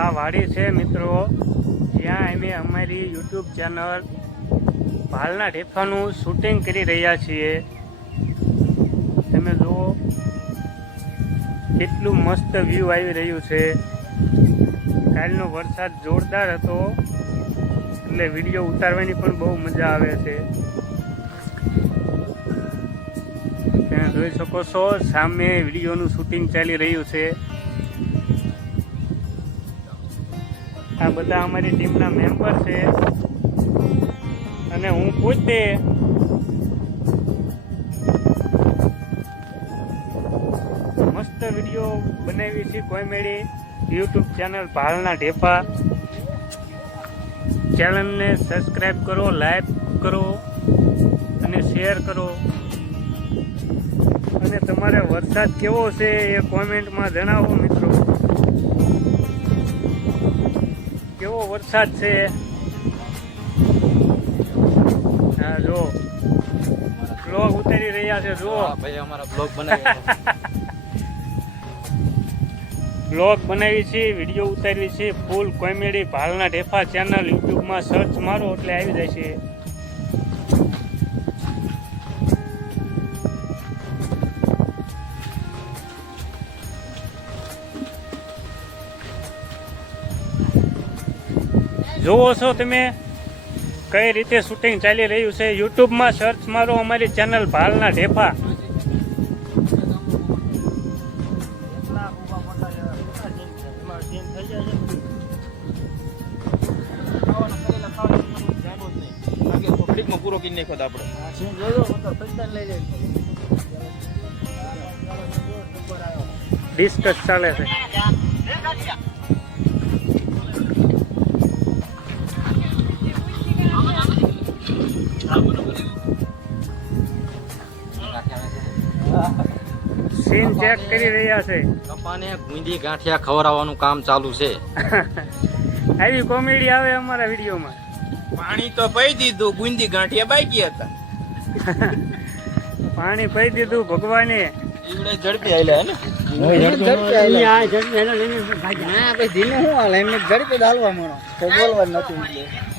આ વાડી છે મિત્રો, જ્યાં અમે અમારી યુટ્યુબ ચેનલ ભાલના ઢેફાનું શૂટિંગ કરી રહ્યા છીએ. તમે જુઓ કેટલું મસ્ત વ્યૂ આવી રહ્યું છે. કાલનો વરસાદ જોરદાર હતો એટલે વિડીયો ઉતારવાની પણ બહુ મજા આવે છે. તમે જોઈ શકો છો સામે વિડીયોનું શૂટિંગ ચાલી રહ્યું છે. આ બધા અમારી ટીમના મેમ્બર છે અને હું પોતે મસ્ત વિડીયો બનાવી છે કોમેડી યુટ્યુબ ચેનલ ભાલના ઢેફા. ચેનલને સબસ્ક્રાઈબ કરો, લાઈક કરો અને શેર કરો. અને તમારે વરસાદ કેવો છે એ કોમેન્ટમાં જણાવો મિત્રો. કેવો વરસાદ છે? હા જો બ્લોગ ઉતારી રહ્યા છે. જો ભાઈ અમારા બ્લોગ બનાવ્યો બ્લોગ બનાવી છે, વિડીયો ઉતારવી છે, ફૂલ કોમેડી ભાલના ઢેફા ચેનલ યુટ્યુબમાં સર્ચ મારો એટલે આવી જાય છે. જોવો છો તમે કઈ રીતે શૂટિંગ ચાલી રહ્યું છે. યુટ્યુબમાં સર્ચ મારો અમારી ચેનલ ભાલના ઢેફા. પૂરો કરી નાખ્યો આપણે ડિસ્કસ ચાલે છે. સીન ચેક કરી રહ્યા છે. કપાને ગુંદી ગાંઠિયા ખવડાવવાનું કામ ચાલુ છે. આવી કોમેડી આવે અમારા વિડીયોમાં. પાણી તો પી દીધું, ગુંદી ગાંઠિયા બાકી હતા. પાણી પી દીધું ભગવાને. ઈવડે ઝડપી આયલા હે ને ધીમે શું હાલે એમને ઝડપી હાલવા મળો તો બોલવાનું નથી.